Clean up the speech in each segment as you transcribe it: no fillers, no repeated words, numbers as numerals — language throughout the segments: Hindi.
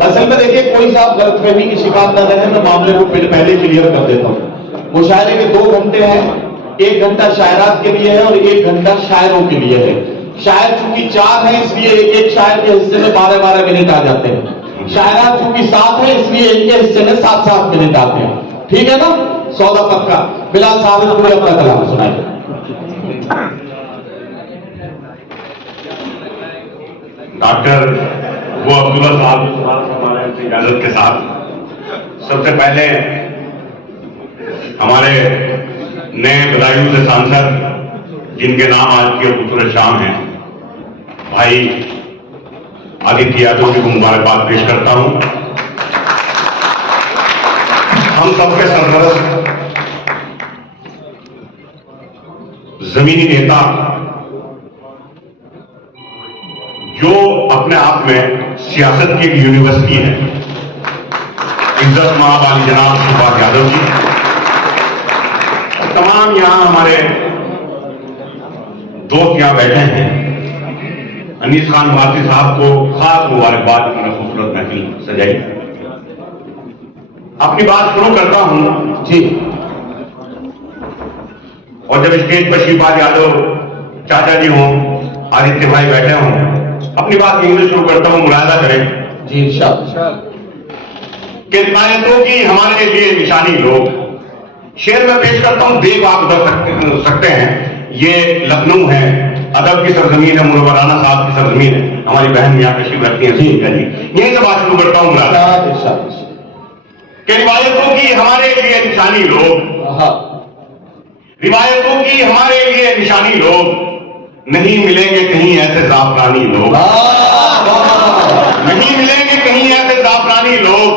असल में देखिए, कोई साहब गलतफहमी की शिकायत न रहे, मैं मामले को पहले क्लियर कर देता हूं। मुशायरे के 2 घंटे हैं, 1 घंटा शायरात के लिए है और 1 घंटा शायरों के लिए है। शायर चूंकि 4 है, इसलिए एक शायर के हिस्से में 12-12 मिनट आ जाते हैं। शायरात चूंकि 7 है, इसलिए इनके हिस्से में 7-7 मिनट आते हैं। ठीक है ना, सौदा पक्का। बिलाल साहब पूरे अपना कलाम सुनाए। डॉक्टर वो अब्दुल्ला साहब हमारे इजाजत के साथ सबसे पहले हमारे नए बदायूं से सांसद जिनके नाम आज के हुजूर शाम हैं, भाई आदित्य यादव जी को मुबारकबाद पेश करता हूं। हम सबके सरपरस्त जमीनी नेता जो अपने आप में सियासत की एक यूनिवर्सिटी है, इज्जत माब वाली जनाब सुभाष यादव जी, तमाम यहां हमारे दोस्त यहां बैठे हैं। अनीस खान वासी साहब को खास मुबारकबाद, उन्होंने खूबसूरत महफिल सजाई। अपनी बात शुरू करता हूं जी, और जब स्टेज पर शिवपाल यादव चाचा जी हों, आदित्य भाई बैठे हों, अपनी बात इंग्लिश शुरू करता हूं, मुलायदा करें जी इंशाअल्लाह। कि रिवायतों की हमारे लिए निशानी लोग, शेर में पेश करता हूं, देव आप उधर सकते हैं, ये लखनऊ है, अदब की सरजमीन है, मुनव्वराना साहब की सरजमीन है, हमारी बहन यहाँ तशरीफ रखती है जी, यही से बात शुरू करता हूं मुलायदा कि रिवायतों की हमारे लिए निशानी लोग, रिवायतों की हमारे लिए निशानी लोग, नहीं मिलेंगे कहीं ऐसे जाफरानी लोग, नहीं मिलेंगे कहीं ऐसे जाफरानी लोग।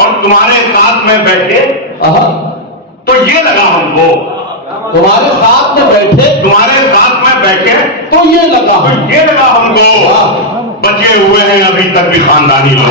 और तुम्हारे साथ में बैठे तो ये लगा हमको, तुम्हारे साथ में बैठे, तुम्हारे साथ में बैठे तो ये लगा, हमको बचे हुए हैं अभी तक भी खानदानी लोग।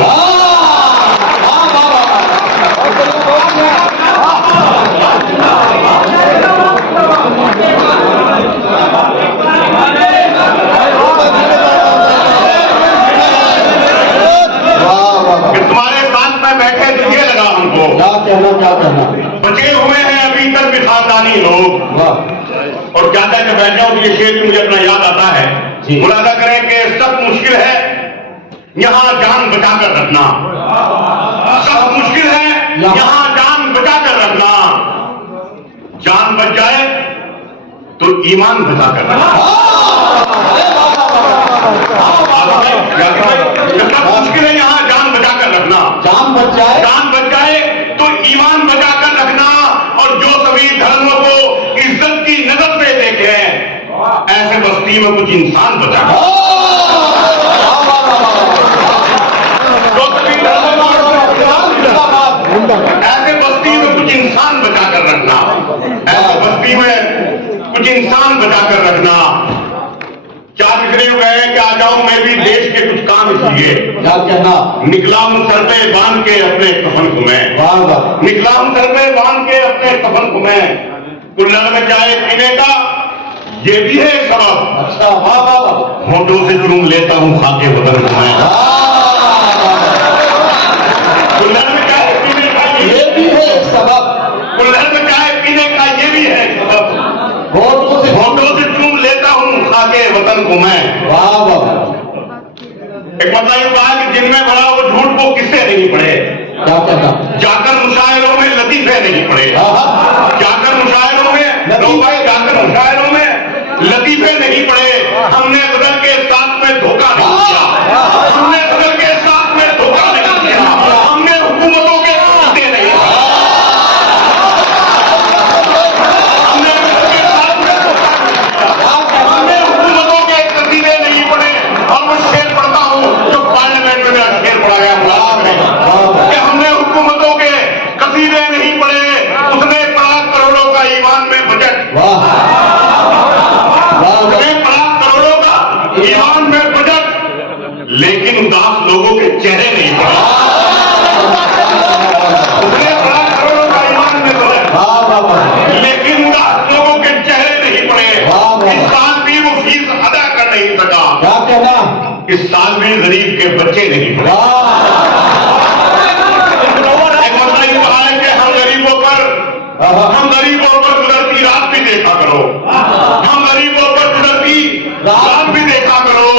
तुम्हारे साथ में बैठे तो ये लगा हमको, क्या कहना, बचे हुए हैं अभी तक भी खानदानी लोग। और क्या कहते बैठ जाऊं, ये शेर मुझे अपना याद आता है, मुलादा करें कि सब मुश्किल है यहां जान बचाकर रखना, सब मुश्किल है यहां जान बचाकर रखना, जान बच जाए तो ईमान बचाकर रखना। मुश्किल है यहां जान बचाकर रखना, जान बच जाए तो ईमान बचाकर रखना। और जो सभी धर्मों को इज्जत की नजर से देखे, ऐसे बस्ती में कुछ इंसान बचाकर, जो सभी धर्मों को ऐसे बस्ती में कुछ इंसान बचाकर रखना, ऐसे बस्ती में कुछ इंसान बचाकर रखना। 4 इसलिए गए कि आ जाऊं मैं भी देश के कुछ काम, इसलिए क्या कहना, निकला हूं सर पे बांध के अपने कफन को मैं, निकला हूं सर पे बांध के अपने कफन को मैं। कुल्हड़ में चाय पीने का ये भी है एक सबब, अच्छा वाह वाह, होठों से चूम लेता हूं खाके वतन को मैं। कुल्हड़ में चाय पीने का ये भी है एक सबब, कुल्हड़ में चाय पीने का ये भी है एक सबब, होठों से चूम लेता हूं खाके वतन को मैं। वाह वाह। एक मतलब ये कहा कि जिनमें बड़ा वो झूठ को किससे नहीं पड़े, क्या कहना, जाकर मुशायरों में लतीफे नहीं पड़े, जाकर मुशायरों में जाकर मुशायरों में लतीफे नहीं पड़े। हमने बदल के साथ में धोखा नहीं किया, हमने बदल के साथ में धोखा नहीं किया, हमने हुकूमतों के रास्ते नहीं पड़े, हमने बदल के साथ में धोखा नहीं किया, हमने हुकूमतों के कसीदे नहीं पड़े। और मैं शेर पढ़ता हूं जो पार्लियामेंट में मेरा शेर पढ़ा गया, कि हमने हुकूमतों के कसीदे नहीं पढ़े, उसने पढ़ा करोड़ों का ईमान में बजट, उसने पढ़ा करोड़ों का ईमान में बजट, लेकिन उदास लोगों के चेहरे नहीं पढ़े। उसने पढ़ा करोड़ों का ईमान में बजट, लेकिन उदास लोगों के चेहरे नहीं पढ़े। इस साल भी वो फीस अदा कर नहीं सका। क्या कहना, इस साल भी गरीब के बच्चे नहीं पढ़े। एक मतलब ये कहा है कि हम गरीबों पर गुजरती रात भी देखा करो, हम गरीबों पर गुजरती रात भी देखा करो।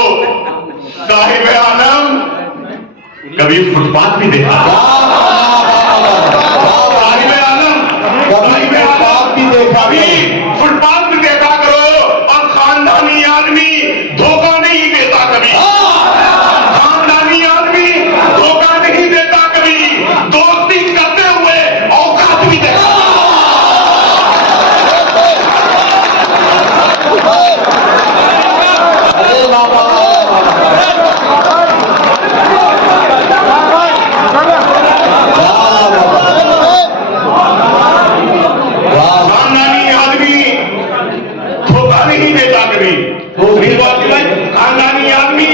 साहिब आलम कभी फुटपाथ भी देखा, साहिब आलम भी देखा, कभी फुटपाथ भी देखा करो। और खानदानी आदमी धोखा नहीं देता कभी, खानदानी आदमी धोखा नहीं देता कभी, दोस्ती करते हुए औकात भी देखा। अरे बाबा खानदानी आदमी धोखा नहीं देता कभी, खानदानी आदमी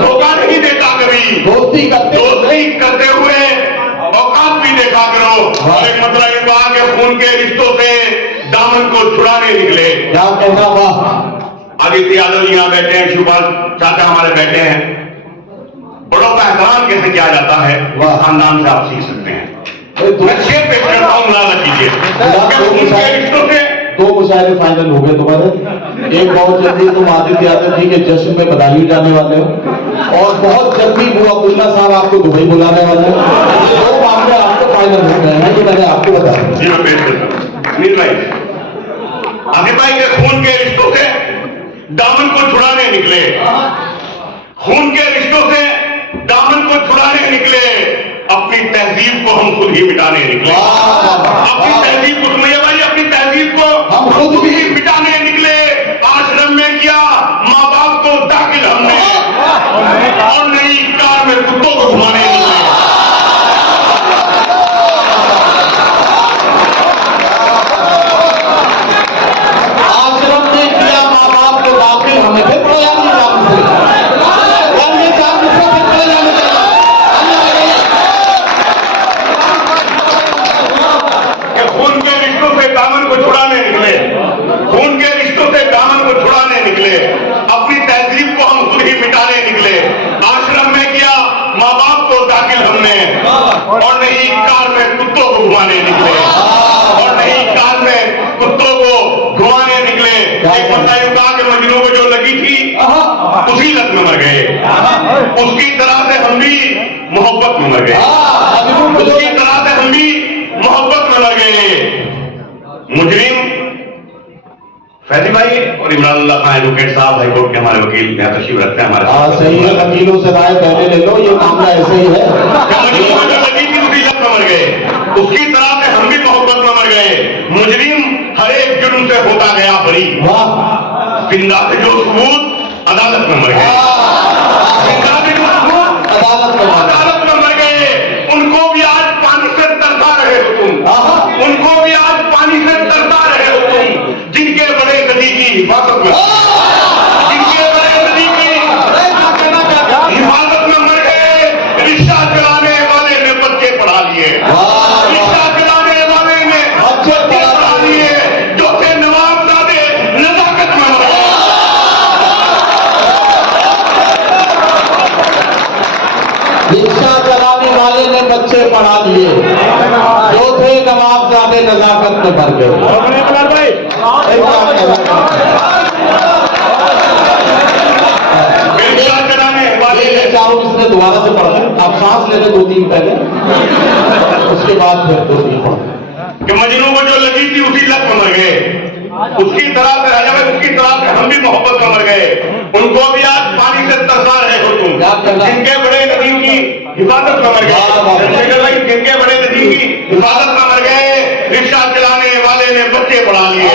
धोखा नहीं देता कभी, दोस्ती करते हुए औकात भी देखा करो। और एक मतलब ये कहा कि खून के रिश्तों से दामन को छुड़ाने निकले। क्या कहना, वाह। आदित्य यादव जी यहाँ बैठे हैं, शिवपाल चाचा हमारे बैठे हैं। बड़ों का एहतराम कैसे किया जाता है इस खानदान से आप सीख सकते हैं। मैं शेर पेश करता हूँ, मुलाजा कीजिए। दो मुशायरे फाइनल हो गए तुम्हारे। एक बहुत जल्दी तुम आदित्य यादव जी के जश्न में बधाई जाने वाले हो, और बहुत जल्दी वो अब्दुल्ला साहब आपको दुबई बुलाने वाले हैं। ये दो मामले आपको फाइनल हो गए हैं, जो मैंने आपको बताया। जी मैं पेश करता हूँ। नील भाई, आदित्य भाई के खून के रिश्तों से दामन को छुड़ाने निकले, खून के रिश्तों से दामन को छुड़ाने निकले, अपनी तहजीब को हम खुद ही मिटाने निकले। अपनी तहजीब को, सुनिए भाई, अपनी तहजीब को हम खुद ही मिटाने निकले। आश्रम में किया माँ बाप को दाखिल हमने, और नई कार में कुत्तों को घुमाने निकले। आश्रम में किया माँ बाप को दाखिल हमने, फिर पढ़े जाने खून के रिश्तों से दामन को छुड़ाने निकले, खून के रिश्तों से दामन को छुड़ाने निकले, अपनी तहजीब को हम खुद ही मिटाने निकले। आश्रम में किया माँ बाप को दाखिल हमने, और नई कार में कुत्तों को घुमाने निकले, और नई कार में कुत्तों को घुमाने निकले। एक मतलब ये कहा कि मजनू को जो लगी थी उसी लत में मर गए, उसकी तरह से हम भी मोहब्बत में मर गए, उसकी तरह से हम भी मोहब्बत में मर गए। मुजरिम फैजी भाई और इमरान अल्लाह खान एडवोकेट साहब हाईकोर्ट के हमारे वकील यहाँ तशरीफ रखते हैं हमारे। सही है, वकीलों से राय पहले ले लो, ये मामला ऐसे ही है। मजनू को जो लगी थी उसी लत में मर गए, उसकी तरह से हम भी मोहब्बत में मर गए। मुजरिम हर एक जुर्म से होता गया बरी, जिंदा से जो सबूत अदालत में मर गए, जिंदा से जो सबूत अदालत में मर गए। उनको भी आज पानी से तरसा रहे हो तुम, उनको भी आज पानी से तरसा रहे हो तुम, जिनके बड़े नदी की हिफाजत में, जिनके बड़े नदी की हिफाजत में मर गए। रिक्शा चलाने वाले ने बच्चे पढ़ा लिए, रिक्शा चलाने वाले ने बच्चे पढ़ा लिए, जो थे नवाबजादे नजाकत में मर गए। रिक्शा चलाने वाले ने बच्चे पढ़ा लिए, जो थे नवाबजादे नजाकत में मर गए। रिक्शा चलाने वाले ये चारों इसने दोबारा से पढ़ा, आप सांस लेने 2-3 पहले, उसके बाद फिर 2-3 पढ़ा। कि मजनू को जो लगी थी उसी लत में मर गए, उसकी तरह से राजा भाई, उसकी तरह से हम भी मोहब्बत में मर गए। उनको भी आज पानी से तरसा रहे हो तुम, जिनके बड़े नदी की हिफाजत में मर गए, जिनके बड़े नदी की हिफाजत में मर गए। रिक्शा चलाने वाले ने बच्चे पढ़ा लिए,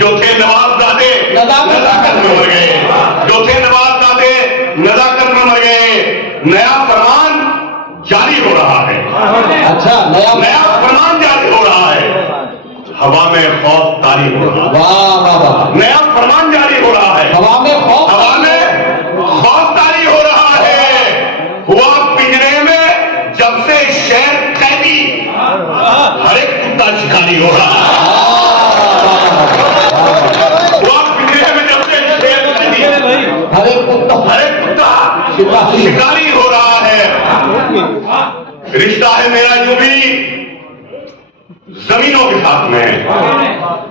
जो थे नवाबजादे नजाकत में मर गए, जो थे नवाबजादे नजाकत में मर गए। नया फरमान जारी हो रहा है, अच्छा नया फरमान जारी हो रहा है, हवा में खौफ तारी हो रहा है। वाह वाह वाह, नया फरमान जारी हो रहा है, हवा में खौफ तारी हो रहा है। हुआ पिंजरे में जब से शहर कैदी, हर एक कुत्ता शिकारी हो रहा है। हुआ पिंजरे में जब से शहर कैदी, हर एक कुत्ता शिकारी हो रहा है। रिश्ता है मेरा यूं भी जमीनों के साथ में,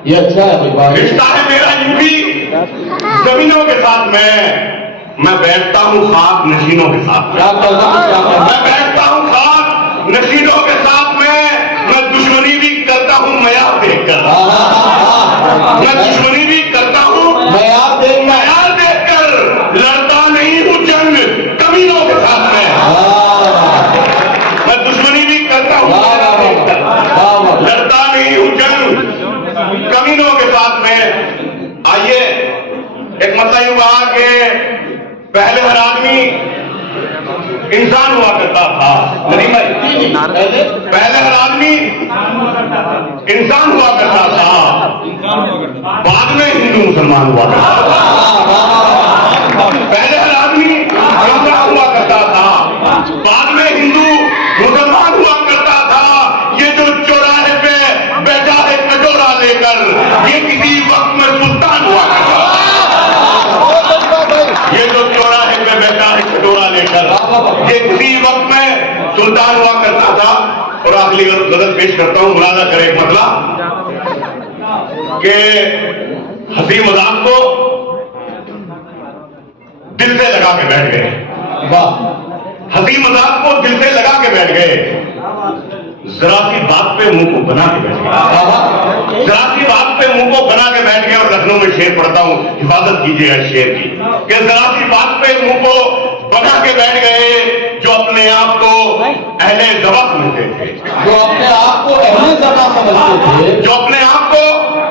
ये अच्छा है भाई। रिश्ता है मेरा यूं भी जमीनों के साथ में। मैं बैठता हूं खाक नशीनों के साथ में, मैं बैठता हूं खाक नशीनों के साथ में। मैं दुश्मनी भी करता हूं मयार देखकर, मैं दुश्मनी भी करता हूं मयार देखकर। लड़ता नहीं हूं जंग कमीनों के साथ में, मैं दुश्मनी भी करता हूं मयार देखकर। लड़ता नहीं हूं जंग कमीनों के साथ में। आइए, एक मसला यूं कहा कि पहले हर आदमी इंसान हुआ करता था, नहीं भाई, पहले हर आदमी इंसान हुआ करता था, बाद में हिंदू मुसलमान हुआ करता था। पहले हर आदमी इंसान हुआ करता था, बाद में हिंदू मुसलमान हुआ करता था। ये जो चौराहे पे बैठा है कटोरा लेकर, ये किसी वक्त में सुल्तान हुआ करता था। ये जो चौराहे पे बैठा है कटोरा लेकर, ये किसी वक्त में सुल्तान हुआ करता था। और आखिरी गलत पेश करता हूं, मुलाजा करे एक मतलब कि हंसी मजाक को दिल से लगा के बैठ गए, हंसी मजाक को दिल से लगा के बैठ गए। जरा सी बात पे मुंह को बना के बैठ गए, जरा सी बात पे मुंह को बना के बैठ गए। और लखनऊ में शेर पढ़ता हूं, हिफाजत कीजिएगा शेर की, कि जरा सी बात पे मुंह को बना के बैठ गए। जो अपने आप को अहले ज़बां समझते थे, जो अपने आप को अहले ज़बां समझते थे, जो अपने आप को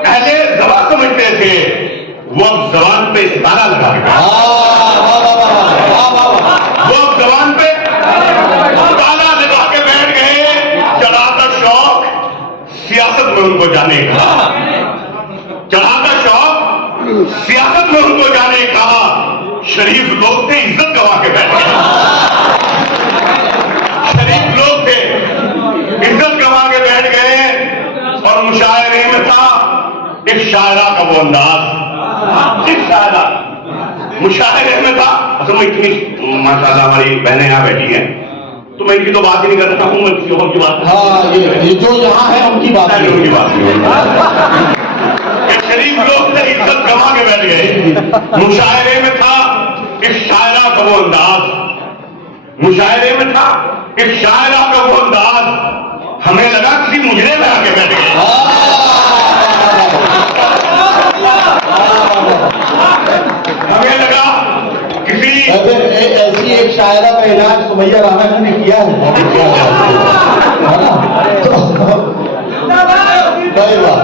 अहले ज़बां समझते थे, वो अब जबान पे ताला लगा के, वो अब जबान पे ताला लगा के बैठ गए। चढ़ाता शौक सियासत में उनको जाने का, चढ़ाता शौक सियासत में उनको जाने का। शरीफ लोग थे, इज्जत गंवा के बैठ गए, शरीफ लोग थे, इज्जत गंवा के बैठ गए। और मुशायरे में था एक शायरा का वो अंदाज, एक शायरा मुशायरे में था। असल में इतनी माशाल्लाह हमारी बहनें यहाँ बैठी हैं, तो मैं इनकी तो बात ही नहीं कर रहा हूं, मैं किसी और की बात, हाँ, ये जो यहाँ है उनकी बात है, उनकी बात नहीं। शरीफ लोग थे, इज्जत गंवा के बैठ गए। मुशायरे में था एक शायरा का वो अंदाज, मुशायरे में था एक शायरा का वो अंदाज। हमें लगा किसी मुजरे में आके बैठ गए, हमें लगा किसी ऐसी एक शायरा का इलाज सुमैया राणा जी ने किया है ना? सही बात,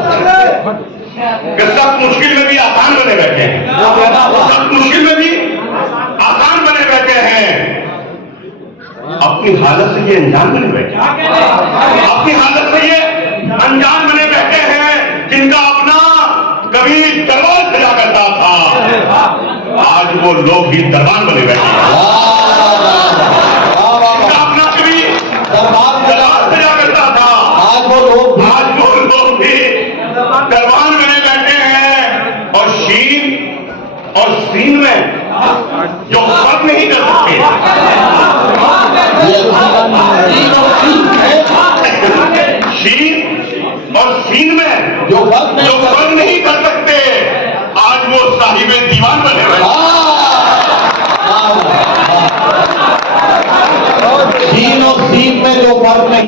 सब मुश्किल में भी आसान बने बैठे हैं, सब मुश्किल में भी आसान बने बैठे हैं। अपनी हालत से ये अनजान बने बैठे हैं, अपनी हालत से ये अनजान बने बैठे हैं। जिनका अपना कभी दरबार सजा करता था, आज वो लोग भी दरबार बने बैठे हैं। जिनका अपना कभी दरबार सजा करता था, आज वो लोग भी दरबार बने बैठे हैं। और शीन और सीन में जो फर्क नहीं कर सकते, शीन और सीन में जो फर्क नहीं कर सकते, आज वो साहिबे दीवान बने हुए। शीन और सीन में जो फर्क नहीं